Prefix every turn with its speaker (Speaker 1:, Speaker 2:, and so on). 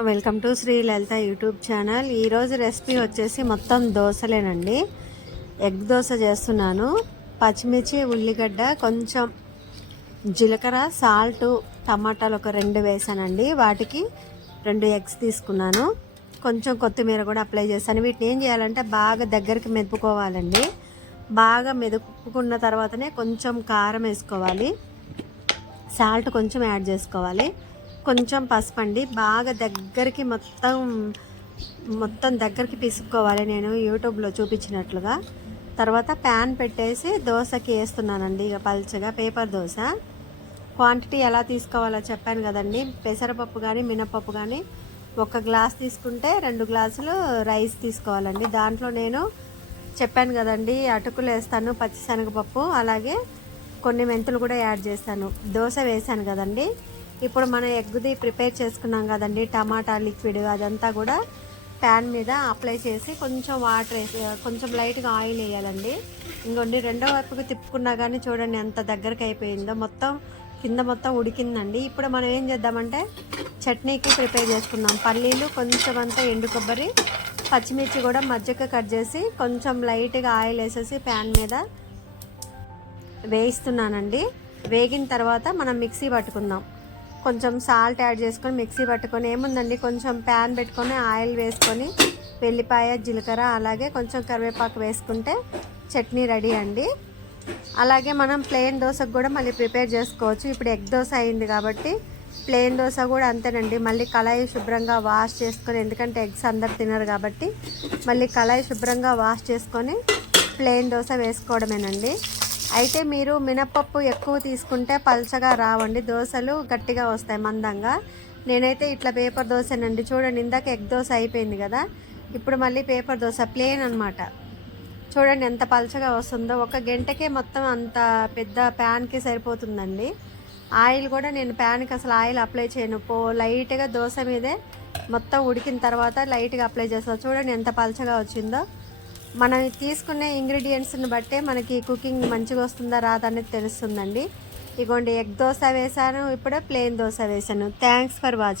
Speaker 1: Welcome to Shri Lalitha YouTube channel. ఈరోజు recipe వచ్చేసి మొత్తం దోశలేనండి. ఎగ్ దోశ చేస్తున్నాను. పచ్చిమిర్చి ఉల్లిగడ్డ కొంచెం జీలకర్ర సాల్ట్ టమాటాలు ఒక రెండు వేసానండి. వాటికి రెండు ఎగ్స్ తీసుకున్నాను. కొంచెం కొత్తిమీర కూడా అప్లై చేశాను. వీటిని ఏం చేయాలంటే బాగా దగ్గరికి మెదుపుకోవాలండి. బాగా మెదుపుకున్న తర్వాతనే కొంచెం కారం వేసుకోవాలి. సాల్ట్ కొంచెం యాడ్ చేసుకోవాలి. కొంచెం పసుపు అండి బాగా దగ్గరికి మొత్తం మొత్తం దగ్గరికి పిసుక్కోవాలి. నేను యూట్యూబ్లో చూపించినట్లుగా. తర్వాత ప్యాన్ పెట్టేసి దోశకి వేస్తున్నానండి. ఇక పల్చగా పేపర్ దోశ. క్వాంటిటీ ఎలా తీసుకోవాలో చెప్పాను కదండి. పెసరపప్పు కానీ మినపప్పు కానీ ఒక గ్లాస్ తీసుకుంటే రెండు గ్లాసులు రైస్ తీసుకోవాలండి. దాంట్లో నేను చెప్పాను కదండి అటుకులు వేస్తాను పచ్చిశనగపప్పు అలాగే కొన్ని మెంతులు కూడా యాడ్ చేస్తాను. దోశ వేసాను కదండి. ఇప్పుడు మనం ఎగ్ది ప్రిపేర్ చేసుకున్నాం కదండి టమాటా లిక్విడ్ అదంతా కూడా ప్యాన్ మీద అప్లై చేసి కొంచెం వాటర్ వేసి కొంచెం లైట్గా ఆయిల్ వేయాలండి. ఇంకొండి రెండో వైపుకి తిప్పుకున్నా కానీ చూడండి ఎంత దగ్గరకు అయిపోయిందో. మొత్తం కింద మొత్తం ఉడికిందండి. ఇప్పుడు మనం ఏం చేద్దామంటే చట్నీకి ప్రిపేర్ చేసుకుందాం. పల్లీలు కొంచెం అంతా ఎండు కొబ్బరి పచ్చిమిర్చి కూడా మజ్జిగ కట్ చేసి కొంచెం లైట్గా ఆయిల్ వేసేసి ప్యాన్ మీద వేయిస్తున్నానండి. వేగిన తర్వాత మనం మిక్సీ పట్టుకుందాం. కొంచెం సాల్ట్ యాడ్ చేసుకొని మిక్సీ పట్టుకొని ఏముందండి? కొంచెం ప్యాన్ పెట్టుకొని ఆయిల్ వేసుకొని వెల్లిపాయ జీలకర్ర అలాగే కొంచెం కరివేపాకు వేసుకుంటే చట్నీ రెడీ అండి. అలాగే మనం ప్లెయిన్ దోశకు కూడా మళ్ళీ ప్రిపేర్ చేసుకోవచ్చు. ఇప్పుడు ఎగ్ దోశ అయింది కాబట్టి ప్లెయిన్ దోశ కూడా అంతేనండి. మళ్ళీ కళాయి శుభ్రంగా వాష్ చేసుకొని ఎందుకంటే ఎగ్స్ అందరు తినరు కాబట్టి మళ్ళీ కళాయి శుభ్రంగా వాష్ చేసుకొని ప్లెయిన్ దోశ వేసుకోవడమేనండి. అయితే మీరు మినపప్పు ఎక్కువ తీసుకుంటే పల్చగా రావండి. దోశలు గట్టిగా వస్తాయి మందంగా. నేనైతే ఇట్లా పేపర్ దోశనండి. చూడండి ఇందాక ఎగ్ దోశ అయిపోయింది కదా. ఇప్పుడు మళ్ళీ పేపర్ దోశ ప్లేన్ అనమాట చూడండి ఎంత పల్చగా వస్తుందో. ఒక గంటకే మొత్తం అంత పెద్ద ప్యాన్కి సరిపోతుందండి. ఆయిల్ కూడా నేను ప్యాన్కి అసలు ఆయిల్ అప్లై చేయను. పో లైట్గా దోశ మీదే మొత్తం ఉడికిన తర్వాత లైట్గా అప్లై చేస్తాను చూడండి ఎంత పల్చగా వచ్చిందో. మనం తీసుకునే ఇంగ్రీడియంట్స్ని బట్టే మనకి కుకింగ్ మంచిగా వస్తుందా రాదా అనేది తెలుస్తుందండి. ఇగోండి ఎగ్ దోశ వేసాను ఇప్పుడే ప్లెయిన్ దోశ వేసాను థ్యాంక్స్ ఫర్ వాచింగ్